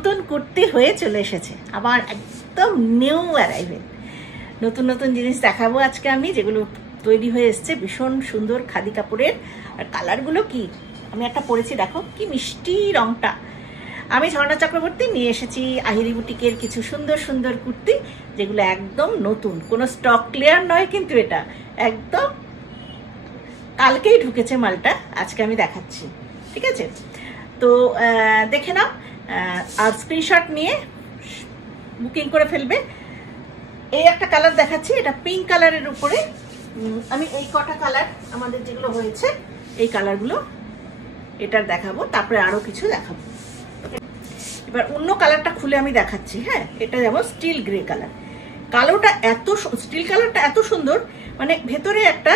নতুন কুর্তি হয়ে চলে এসেছে, আমার একদম নিউ অ্যারাইভেল। নতুন নতুন জিনিস দেখাবো আজকে আমি, যেগুলো তৈরি হয়ে এসছে ভীষণ সুন্দর খাদি কাপড়ের। আর কালারগুলো কি, আমি একটা পরেছি, দেখো কি মিষ্টি রংটা। আমি ঝর্ণা চক্রবর্তী নিয়ে এসেছি আহিরি বুটিকের কিছু সুন্দর সুন্দর কুর্তি, যেগুলো একদম নতুন, কোনো স্টক ক্লিয়ার নয়, কিন্তু এটা একদম কালকেই ঢুকেছে মালটা, আজকে আমি দেখাচ্ছি, ঠিক আছে? তো দেখে নাও, আর স্ক্রিনশট নিয়ে বুকিং করে ফেলবে। এই একটা কালার দেখাচ্ছি, এটা পিঙ্ক কালারের উপরে। আমি এই কটা কালার আমাদের যেগুলো হয়েছে এই কালারগুলো এটার দেখাবো, তারপরে আরো কিছু দেখাবো। এবার অন্য কালারটা খুলে আমি দেখাচ্ছি। হ্যাঁ, এটা যেমন স্টিল গ্রে কালার, কালোটা এত, স্টিল কালারটা এত সুন্দর, মানে ভেতরে একটা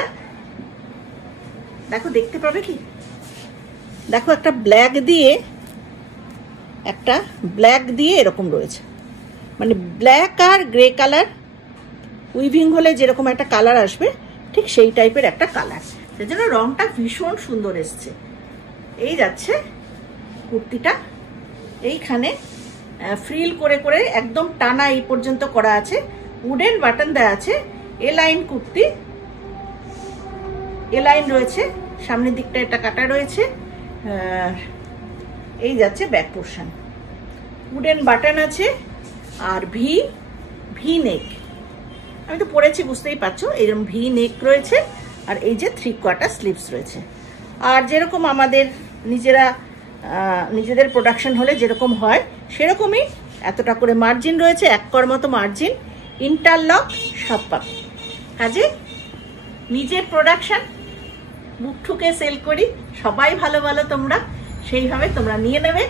দেখো, দেখতে পাবে কি, দেখো একটা ব্ল্যাক দিয়ে এরকম রয়েছে, মানে ব্ল্যাক আর গ্রে কালার উইভিং হলে যেরকম একটা কালার আসবে, ঠিক সেই টাইপের একটা কালার। সেই জন্য রংটা ভীষণ সুন্দর এসছে। এই যাচ্ছে কুর্তিটা, এইখানে ফ্রিল করে করে একদম টানা এই পর্যন্ত করা আছে, উডেন বাটন দেওয়া আছে, এ লাইন কুর্তি, এ লাইন রয়েছে, সামনের দিকটা এটা কাটা রয়েছে। এই যাচ্ছে ব্যাক পোর্শন, উডেন বাটন আছে, আর ভি নেক, আমি তো পরেছি বুঝতেই পারছো, এরকম ভি নেক রয়েছে, আর এই যে 3/4 স্লিভস রয়েছে। আর যেরকম আমাদের নিজেদের প্রোডাকশন হলে যেরকম হয় সেরকমই এতটা করে মার্জিন রয়েছে, 1 কর মতো মার্জিন, ইন্টারলক সব পাবে। কাজে নিজের প্রোডাকশন, বুক ঠুকে সেল করি, সবাই ভালো ভালো, তোমরা সেইভাবে তোমরা নিয়ে নেবে।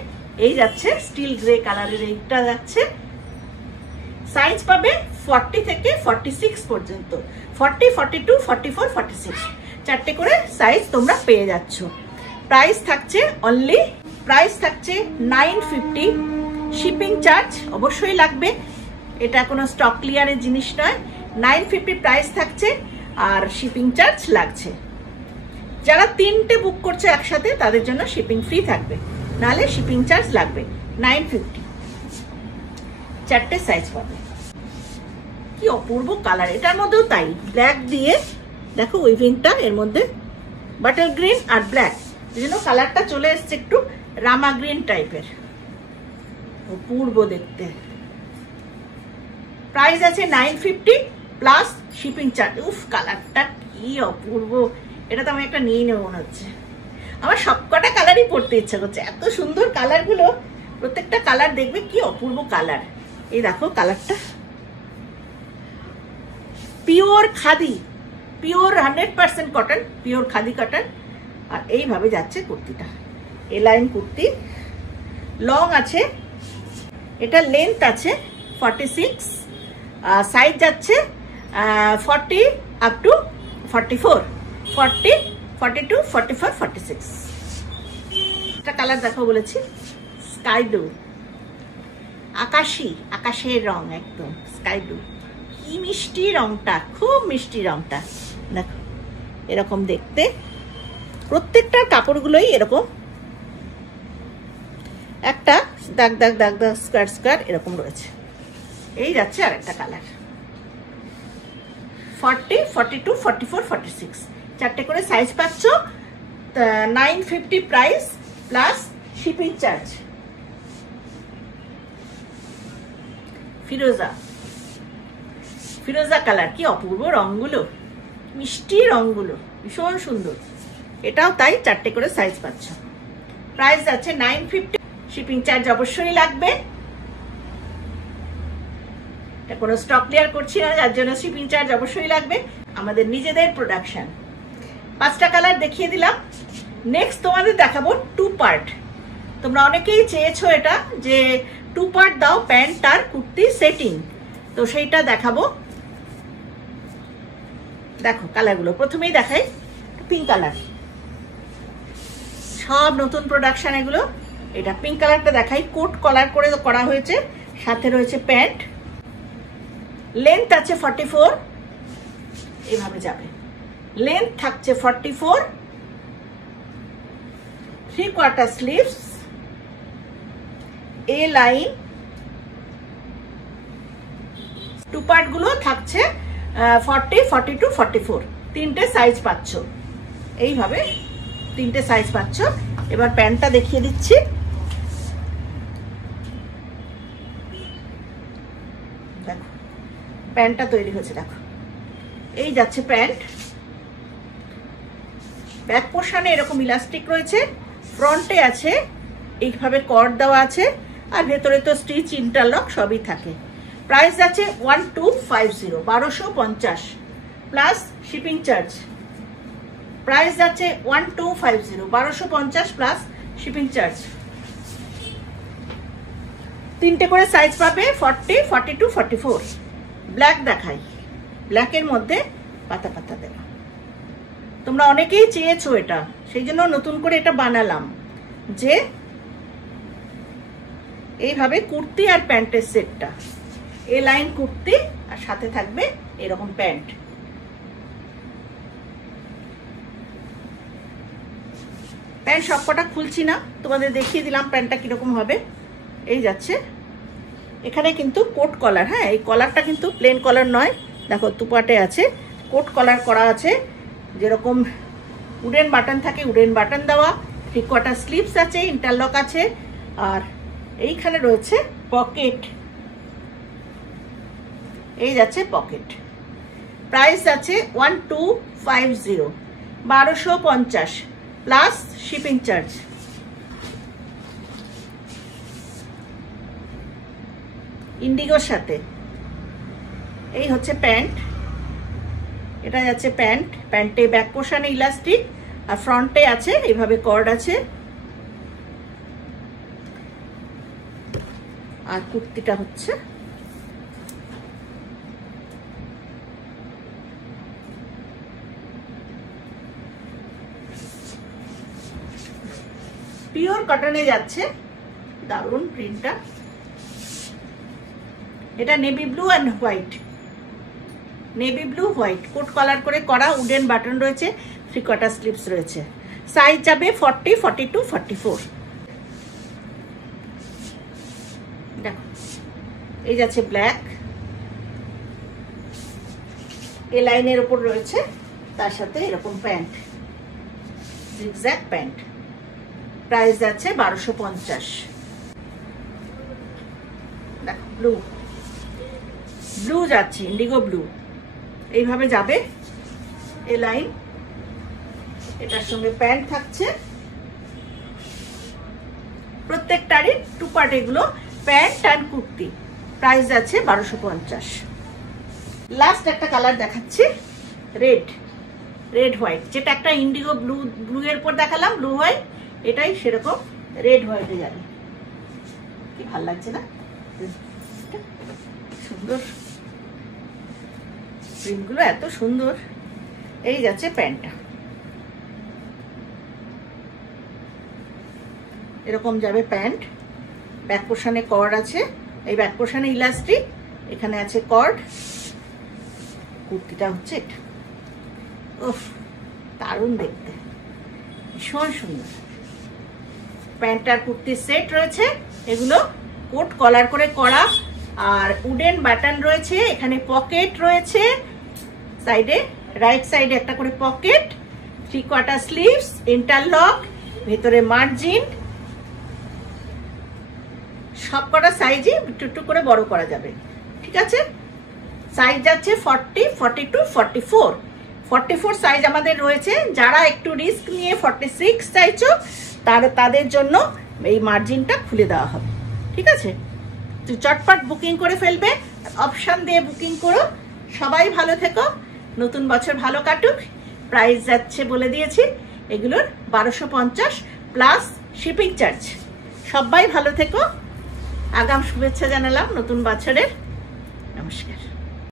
এই যাচ্ছে স্টিল গ্রে কালারের, এইটা যাচ্ছে, সাইজ পাবে 40 থেকে 46 পর্যন্ত, 40, 42, 44, 46 চারটে করে সাইজ তোমরা পেয়ে যাচ্ছ। প্রাইস থাকছে অনলি, প্রাইস থাকছে 950, শিপিং চার্জ অবশ্যই লাগবে, এটা কোনো স্টক ক্লিয়ারের জিনিস নয়। 950 প্রাইস থাকছে, আর শিপিং চার্জ লাগছে। যারা 3টে বুক করছে একসাথে তাদের জন্য শিপিং ফ্রি থাকবে, নাহলে শিপিং চার্জ লাগবে। 950, 4টে সাইজ পাবে। কি অপূর্ব কালার, এটার মধ্যেও তাই, ব্ল্যাক দিয়ে দেখো উইভিংটা, এর মধ্যে বাটার গ্রিন আর ব্ল্যাক, এই জন্য কালারটা চলে এসছে একটু রামা গ্রিন টাইপের, অপূর্ব দেখতে। প্রাইস আছে 950 প্লাস শিপিং চার্জ। উফ, কালারটা কি অপূর্ব, এটা তো আমি একটা নিয়ে নেবো মনে হচ্ছে। আমার সবকটা কালারই পরতে ইচ্ছা করছে, এত সুন্দর কালারগুলো, প্রত্যেকটা কালার দেখবে কি অপূর্ব কালার। এই দেখো কালারটা, pure khadi, pure 100% cotton, pure khadi cotton. আর এইভাবে যাচ্ছে কুর্তিটা, এ লাইন কুর্তি, লং আছে, এটা লেন্থ আছে 46, সাইজ যাচ্ছে 40 আপ টু 44, 40, 42, 44, 46। একটা কালার দেখো বলেছি, স্কাই ব্লু, আকাশের রং, একদম স্কাই ব্লু। কি মিষ্টি রংটা, খুব মিষ্টি রংটা, দেখো এরকম দেখতে। প্রত্যেকটার কাপড়গুলোই এরকম একটা দাগ দাগ দাগ দাগ স্কোয়ার স্কোয়ার এরকম রয়েছে। এই যাচ্ছে আরেকটা কালার, 40, 42, 44, 46 চারটে করে সাইজ পাচ্ছ। 950 প্রাইস প্লাস শিপিং চার্জ। ফিরোজা কালার, কি অপূর্ব রংগুলো, মিষ্টি রংগুলো, ভীষণ সুন্দর। এটাও তাই, চারটে করে সাইজ পাচ্ছ। প্রাইস আছে 950, শিপিং চার্জ অবশ্যই লাগবে, এটা কোনো স্টক ক্লিয়ার করছি না, যার জন্য শিপিং চার্জ অবশ্যই লাগবে। আমাদের নিজেদের প্রোডাকশন। 5টা কালার দেখিয়ে দিলাম। নেক্সট তোমাদের দেখাবো 2 পার্ট। তোমরা অনেকেই চেয়েছো এটা, যে 2 পার্ট দাও, প্যান্ট আর কুর্তি সেটিং, তো সেইটা দেখাবো। দেখো কালারগুলো, প্রথমেই দেখাই পিঙ্ক কালার, সব নতুন প্রোডাকশন এগুলো। এটা পিঙ্ক কালারটা দেখাই, কোট কলার করে করা হয়েছে, সাথে রয়েছে প্যান্ট, লেন্থ আছে 44, এভাবে যাবে, লেন্থ থাকছে 44, 3/4 sleeves, A line to part গুলো থাকছে 40, 42, 44 তিনটে সাইজ পাচ্ছ। এইভাবে তিনটে সাইজ পাচ্ছ। এবার প্যান্টটা দেখিয়ে দিচ্ছি। দেখো প্যান্টটা তৈরি হয়েছে, দেখো এই যাচ্ছে প্যান্ট। ব্যাক পোর্শনে এরকম ইলাস্টিক রয়েছে, ফ্রন্টে আছে এইভাবে কর্ড দেওয়া আছে, আর ভেতরে তো স্টিচ ইন্টারলক সবই থাকে। প্রাইস আছে 1250, 1250 প্লাস শিপিং চার্জ। প্রাইস আছে 1250, 1250 প্লাস শিপিং চার্জ। তিনটে করে সাইজ পাবে, 40, 42, 44। ব্ল্যাক দেখাই, ব্ল্যাকের মধ্যে পাতা পাতা দেওয়া। তোমরা অনেকেই চেয়েছো এটা, সেই জন্য নতুন করে এটা বানালাম যে এইভাবে কুর্তি আর প্যান্টের সেটটা। এ লাইন কুর্তি আর সাথে থাকবে এরকম প্যান্ট। প্যান্ট সবকটা খুলছি না, তোমাদের দেখিয়ে দিলাম প্যান্টটা কিরকম হবে। এই যাচ্ছে, এখানে কিন্তু কোট কলার, হ্যাঁ এই কলারটা কিন্তু প্লেন কলার নয়, দেখো দুপাটে আছে কোট কলার করা আছে। যেরকম উডেন বাটন থাকে উডেন বাটন দেওয়া, 3/4 স্লিভস আছে, ইন্টারলক আছে, আর এইখানে রয়েছে পকেট। এই যাচ্ছে পকেট। প্রাইস আছে 1250, 1250 প্লাস শিপিং চার্জ। ইন্ডিগোর সাথে। এই হচ্ছে প্যান্ট, এটা যাচ্ছে প্যান্ট। প্যান্টে ব্যাক পোর্শনে ইলাস্টিক আর ফ্রন্টে আছে এইভাবে কর্ড আছে। আর কুর্তিটা হচ্ছে পিওর কটনে যাচ্ছে, দারুন প্রিন্টটা। এটা navy blue and white, navy blue white coat collar করে করা, উডেন বাটন রয়েছে, 3/4 স্লিভস রয়েছে। সাইজ যাবে 40, 42, 44। দেখো এই যাচ্ছে ব্ল্যাক, এ লাইনের উপর রয়েছে, তার সাথে এরকম প্যান্ট, জিগজ্যাগ প্যান্ট। প্রাইস যাচ্ছে 1250। দেখো ব্লু, ব্লু যাচ্ছে ইন্ডিগো ব্লু, এইভাবে যাবে এ লাইন। এটার সঙ্গে প্যান্ট থাকছে, প্রত্যেকটারই টু পার্ট এগুলো প্যান্ট আর কুর্তি। প্রাইস যাচ্ছে 1250। লাস্ট একটা কালার দেখাচ্ছি, রেড, রেড হোয়াইট, যেটা একটা ইন্ডিগো ব্লু, ব্লু এর উপর দেখালাম ব্লু হোয়াইট, এটাই সেরকম রেড হোয়াইটে যাবে। কি ভাল লাগছে না, সুন্দর প্রিন্টগুলো, এত সুন্দর। এই যাচ্ছে প্যান্টটা, এরকম যাবে প্যান্ট। ব্যাক পোর্শনে কর্ড আছে, এই ব্যাক পোর্শনে ইলাস্টিক, এখানে আছে কর্ড। কুর্তিটা হচ্ছে এটা, উফ দারুণ দেখতে, ভীষণ সুন্দর। প্যান্ট আর কুর্তির সেট রয়েছে, এগুলো কোট কলার করে করা, আর উডেন বাটন রয়েছে, এখানে পকেট রয়েছে সাইডে, রাইট সাইডে একটা করে পকেট, 3/4 স্লিভস, ইন্টারলক, ভেতরে মার্জিন। সবকটা সাইজই একটু করে বড় করা যাবে, ঠিক আছে। সাইজ যাচ্ছে 40, 42, 44। 44 সাইজ আমাদের রয়েছে। যারা একটু রিস্ক নিয়ে 46 চাইছো তাদের জন্য এই মার্জিনটা খুলে দেওয়া হবে, ঠিক আছে। তো চটপট বুকিং করে ফেলবে, অপশন দিয়ে বুকিং করো। সবাই ভালো থেকো, নতুন বছর ভালো কাটুক। প্রাইস যাচ্ছে বলে দিয়েছি এগুলোর 1250 প্লাস শিপিং চার্জ। সবাই ভালো থেকো, আগাম শুভেচ্ছা জানালাম নতুন বছরের। নমস্কার।